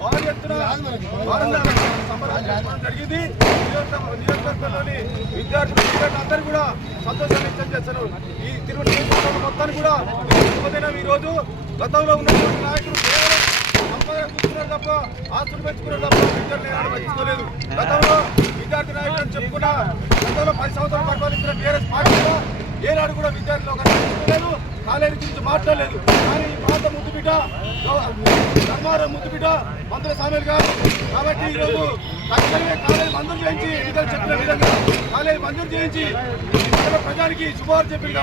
భారీ ఎత్తున జరిగింది. నియోజకవర్గంలోని విద్యార్థులందరూ కూడా సంతోషాన్ని వ్యక్తం చేస్తారు. ఈ తిరుమల నియోజకవర్గం మొత్తాన్ని కూడా శుభదినం. ఈ రోజు గతంలో ఉన్నటువంటి నాయకులు కేవలం సంపద చూస్తున్నారు తప్ప ఆస్తులు పెంచుకున్నారు తప్ప విద్యార్థులు పట్టించుకోలేదు. గతంలో విద్యార్థి నాయకులు అని చెప్పుకున్న గతంలో 10 సంవత్సరాలు పరిపాలించిన టీఆర్ఎస్ పార్టీలో ఏనాడు కూడా విద్యార్థులు ఒక లేదు, కాలేజీ గురించి మాట్లాడలేదు. కానీ ఈ ప్రాంత ముద్దుబిడ్డ ధర్మారం ముద్దుబిడ్డ మంత్రుల సామేల్ గారు కాబట్టి ఈరోజు తక్షణమే కాలేజీ మంజూరు చేయించి ఎన్నికలు చెప్పిన విధంగా కాలేజీ మంజూరు చేయించి ప్రజానికి శుభవార్త చెప్పింది.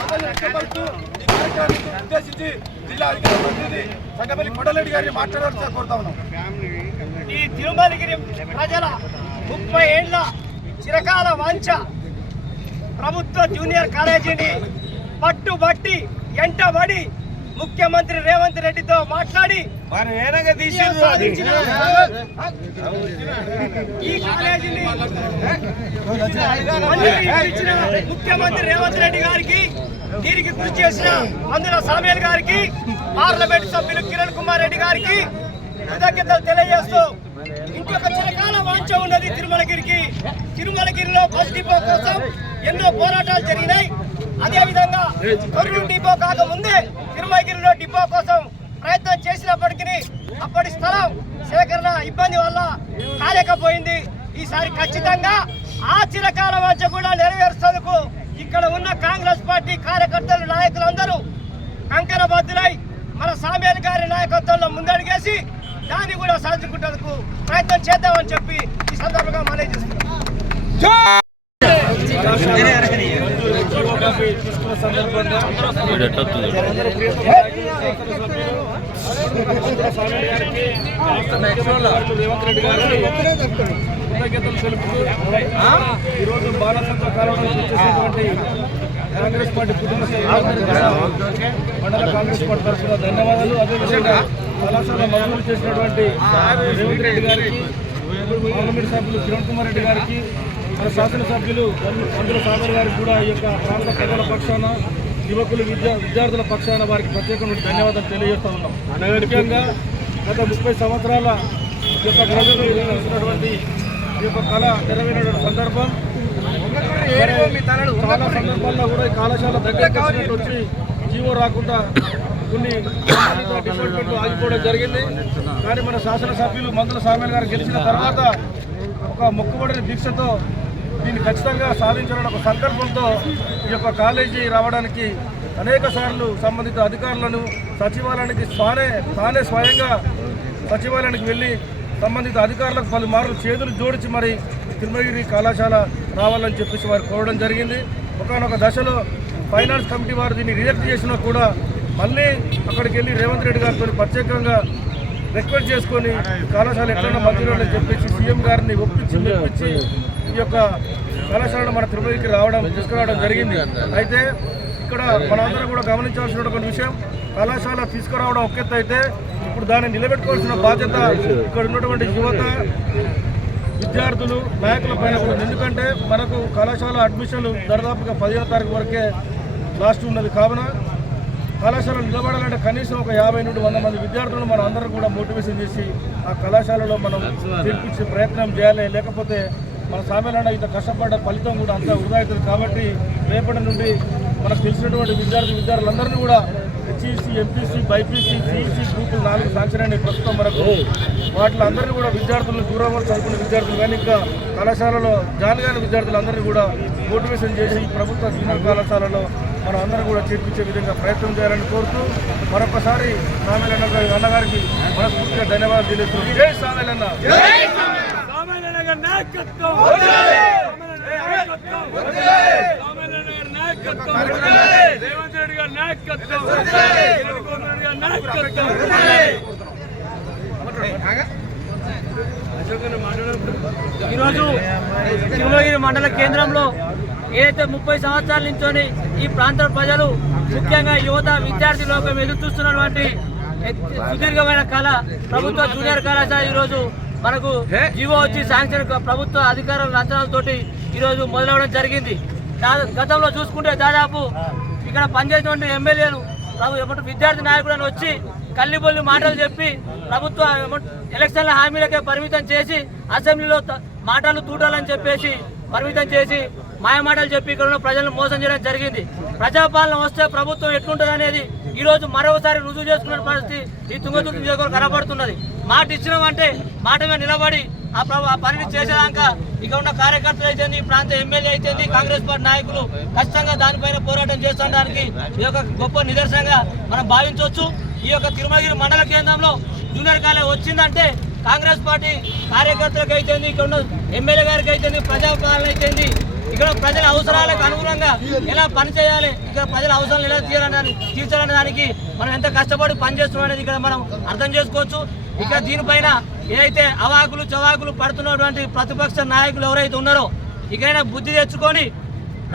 కాబట్టి ఈ కార్యక్రమాన్ని ఉద్దేశించి జిల్లా అధికార ప్రతినిధి సంగపల్లి కొండలరెడ్డి గారిని మాట్లాడాల్సి కోరుతా ఉన్నాం. ఈ తిరుమలగిరి ప్రజల 30 ఏళ్ల చిరకాల వాంఛ ప్రభుత్వ జూనియర్ కాలేజీని పట్టుబట్టి ఎంటబడి ముఖ్యమంత్రి రేవంత్ రెడ్డితో మాట్లాడి సాధించిన ఈ కాలేజీని ముఖ్యమంత్రి రేవంత్ రెడ్డి గారికి, దీనికి కృషి చేసిన మందుల సామేల్ గారికి, పార్లమెంట్ సభ్యులు కిరణ్ కుమార్ రెడ్డి గారికి కృతజ్ఞతలు తెలియజేస్తూ ఇంకొక చిరకాల వాంఛ ఉన్నది తిరుమలగిరికి. తిరుమలగిరిలో బస్ డిపో కోసం ఎన్నో పోరాటాలు జరిగినాయి. అదేవిధంగా కొర్రూరు డిపో కాకముందే తిరుమలగిరిలో డిపో కోసం ప్రయత్నం చేసినప్పటికీ అప్పటి స్థలం సేకరణ ఇబ్బంది వల్ల కాలేకపోయింది. ఈసారి ఖచ్చితంగా ఆ చిరకాల వాంఛ కూడా నెరవేర్చేందుకు ఇక్కడ ఉన్న కాంగ్రెస్ పార్టీ కార్యకర్తలు, నాయకులందరూ కంకణబద్దులై మన సామేల్ గారి నాయకత్వంలో ముందడుగేసి దాన్ని కూడా సాధించుకుంటేందుకు ప్రయత్నం చేద్దామని చెప్పి ఈ సందర్భంగా మనవి చేస్తున్నాం. తీసుకున్న సందర్భంగా రేవంత్ రెడ్డి గారికి కృతజ్ఞతలు తెలుపుతూ ఈరోజు బాలసంఖ్య కాలంలో చేసినటువంటి కాంగ్రెస్ పార్టీ కుటుంబ మండల కాంగ్రెస్ పార్టీ తరఫున ధన్యవాదాలు. అదేవిధంగా కళాశాల మంజూరు చేసినటువంటి రేవంత్ రెడ్డి గారికి, పార్లమెంట్ సభ్యులు కిరణ్ కుమార్ రెడ్డి గారికి, మన శాసనసభ్యులు మంత్రుల సాగర్ గారికి కూడా ఈ యొక్క ప్రాంత ప్రజల పక్షాన, యువకులు విద్యార్థుల పక్షాన వారికి ప్రత్యేకమైన ధన్యవాదాలు తెలియజేస్తూ ఉన్నాం. ముఖ్యంగా గత 30 సంవత్సరాల ఈ యొక్క ప్రజలు నిర్వహిస్తున్నటువంటి ఈ యొక్క కళ నెరవేరినటువంటి సందర్భం చాలా సందర్భాల్లో కూడా ఈ కళాశాల దగ్గర వచ్చి జీవో రాకుండా కొన్ని డిపార్ట్మెంట్లు ఆగిపోవడం జరిగింది. కానీ మన శాసనసభ్యులు మంత్రుల సామేల్ గారు గెలిచిన తర్వాత ఒక మొక్కుబడిన దీక్షతో దీన్ని ఖచ్చితంగా సాధించాలని ఒక సంకల్పంతో ఈ యొక్క కాలేజీ రావడానికి అనేక సార్లు సంబంధిత అధికారులను సచివాలయానికి తానే స్వయంగా సచివాలయానికి వెళ్ళి సంబంధిత అధికారులకు పలుమార్లు చేతులు జోడించి మరి తిరుమలగిరి కళాశాల రావాలని చెప్పేసి వారు కోరడం జరిగింది. ఒకనొక దశలో ఫైనాన్స్ కమిటీ వారు దీన్ని రిజెక్ట్ చేసినా కూడా మళ్ళీ అక్కడికి వెళ్ళి రేవంత్ రెడ్డి గారితో ప్రత్యేకంగా రిక్వెస్ట్ చేసుకొని కళాశాల ఎట్లన్నా మంజూరు చెప్పేసి సీఎం గారిని ఒప్పించి ఈ యొక్క కళాశాలను మన తిరుమలగిరికి తీసుకురావడం జరిగింది. అయితే ఇక్కడ మనందరం కూడా గమనించాల్సినటువంటి విషయం, కళాశాల తీసుకురావడం ఒక ఎత్తు అయితే ఇప్పుడు దాన్ని నిలబెట్టుకోవాల్సిన బాధ్యత ఇక్కడ ఉన్నటువంటి యువత, విద్యార్థులు, నాయకుల పైన కూడా. ఎందుకంటే మనకు కళాశాల అడ్మిషన్లు దాదాపుగా 15వ తారీఖు వరకే లాస్ట్ ఉన్నది. కావున కళాశాల నిలబడాలంటే కనీసం ఒక 50 నుండి 100 మంది విద్యార్థులను మనం అందరం కూడా మోటివేషన్ చేసి ఆ కళాశాలలో మనం చేర్పించే ప్రయత్నం చేయాలి. లేకపోతే మన సామేలన్న ఇంత కష్టపడ్డ ఫలితం కూడా అంతా వృధా అవుతుంది. కాబట్టి రేపటి నుండి మనకు తెలిసినటువంటి విద్యార్థులందరినీ కూడా హెచ్ఈసీ, ఎంపీసీ, బైపీసీ, సిఈసీ గ్రూపులు 4 శాంక్షన్ అయిన ప్రస్తుతం మనకు వాటిలో అందరినీ కూడా విద్యార్థులను దూరంగా చదువుకునే విద్యార్థులు కానీ ఇంకా కళాశాలలో జాయిన్ కాని విద్యార్థులందరినీ కూడా మోటివేషన్ చేసి ప్రభుత్వ జూనియర్ కళాశాలలో మనం అందరం కూడా చేర్పించే విధంగా ప్రయత్నం చేయాలని కోరుతూ మరొకసారి సామేల్ అన్నగారికి మనస్ఫూర్తిగా ధన్యవాదాలు తెలియజేస్తున్నాం. జై సామేల్ అన్న. రేవంత్ రెడ్డి గారి నాయకత్వం, ఈరోజు తిరుమలగిరి మండల కేంద్రంలో ఏదైతే 30 సంవత్సరాల నుంచి ఈ ప్రాంత ప్రజలు, ముఖ్యంగా యువత, విద్యార్థి లోకం ఎదురు చూస్తున్నటువంటి సుదీర్ఘమైన కళ ప్రభుత్వ జూనియర్ కళాశాల ఈరోజు మనకు జీవో వచ్చి శాంక్షన్ ప్రభుత్వ అధికారుల లంచనాలతోటి ఈరోజు మొదలవడం జరిగింది. గతంలో చూసుకుంటే దాదాపు ఇక్కడ పనిచేసినటువంటి ఎమ్మెల్యేలు విద్యార్థి నాయకులను వచ్చి కల్లిబొల్లి మాటలు చెప్పి ప్రభుత్వ ఎలక్షన్ల హామీలకే పరిమితం చేసి అసెంబ్లీలో మాటలు తూటాలని చెప్పేసి పరిమితం చేసి మాయమాటలు చెప్పి ఇక్కడ ఉన్న ప్రజలను మోసం చేయడం జరిగింది. ప్రజాపాలన వస్తే ప్రభుత్వం ఎట్లుంటుంది అనేది ఈ రోజు మరోసారి రుజువు చేసుకున్న పరిస్థితి ఈ తుంగతుర్తి నియోజకవర్గం కనబడుతున్నది. మాట ఇచ్చినామంటే మాట మీద నిలబడి ఆ పనిని చేసేదాకా ఇక ఉన్న కార్యకర్తలు అయితే ఈ ప్రాంత ఎమ్మెల్యే అయితే కాంగ్రెస్ పార్టీ నాయకులు ఖచ్చితంగా దానిపైన పోరాటం చేస్తుండడానికి ఇది ఒక గొప్ప నిదర్శనంగా మనం భావించవచ్చు. ఈ యొక్క తిరుమలగిరి మండల కేంద్రంలో జూనియర్ కాలేజ్ వచ్చిందంటే కాంగ్రెస్ పార్టీ కార్యకర్తలకు అయితే ఇక్కడ ఉన్న ఎమ్మెల్యే గారికి అయితే ప్రజాపాలన అయితే ఇక్కడ ప్రజల అవసరాలకు అనుగుణంగా ఎలా పనిచేయాలి, ఇక్కడ ప్రజల అవసరాలు ఎలా తీర్చాలనే దానికి మనం ఎంత కష్టపడి పనిచేస్తున్నాం అనేది ఇక్కడ మనం అర్థం చేసుకోవచ్చు. ఇక్కడ దీనిపైన ఏదైతే అవాకులు చవాకులు పడుతున్నటువంటి ప్రతిపక్ష నాయకులు ఎవరైతే ఉన్నారో ఇకైనా బుద్ధి తెచ్చుకొని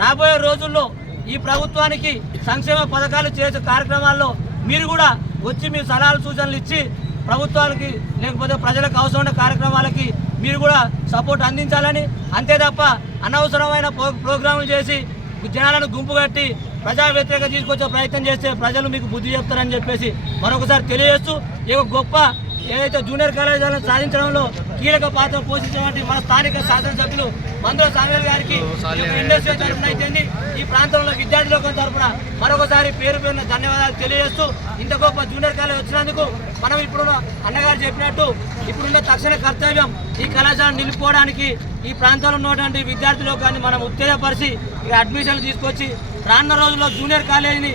రాబోయే రోజుల్లో ఈ ప్రభుత్వానికి సంక్షేమ పథకాలు చేసే కార్యక్రమాల్లో మీరు కూడా వచ్చి మీ సలహాలు సూచనలు ఇచ్చి ప్రభుత్వానికి లేకపోతే ప్రజలకు అవసరమైన కార్యక్రమాలకి మీరు కూడా సపోర్ట్ అందించాలని, అంతే తప్ప అనవసరమైన ప్రోగ్రాములు చేసి జనాలను గుంపు కట్టి ప్రజా వ్యతిరేక తీసుకొచ్చే ప్రయత్నం చేస్తే ప్రజలు మీకు బుద్ధి చెప్తారని చెప్పేసి మరొకసారి తెలియజేస్తూ ఈ గొప్ప ఏదైతే జూనియర్ కళాశాలను సాధించడంలో కీలక పాత్ర పోషించినటువంటి మన స్థానిక శాసనసభ్యులు మందుల సామ్యుల్ గారికి ఇండస్ట్రీ తరఫున అయితే ఈ ప్రాంతంలో విద్యార్థి లోకం తరఫున మరొకసారి పేరు పేరున ధన్యవాదాలు తెలియజేస్తూ ఇంత గొప్ప జూనియర్ కాలేజ్ వచ్చినందుకు మనం ఇప్పుడు అన్నగారు చెప్పినట్టు ఇప్పుడున్న తక్షణ కర్తవ్యం ఈ కళాశాలను నిలుపుకోవడానికి ఈ ప్రాంతంలో ఉన్నటువంటి విద్యార్థి లోకాన్ని మనం ఉత్తేజపరిచి అడ్మిషన్లు తీసుకొచ్చి రానున్న రోజుల్లో జూనియర్ కాలేజీని